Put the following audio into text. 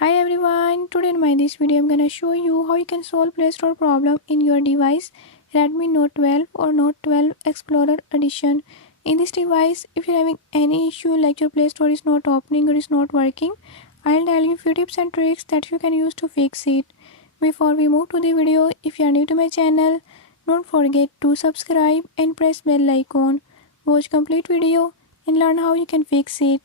Hi everyone, today in this video I'm gonna show you how you can solve Play Store problem in your device Redmi Note 12 or Note 12 Explorer Edition. In this device, if you're having any issue like your Play Store is not opening or is not working, I'll tell you few tips and tricks that you can use to fix it. Before we move to the video, if you are new to my channel, don't forget to subscribe and press bell icon. Watch complete video and learn how you can fix it.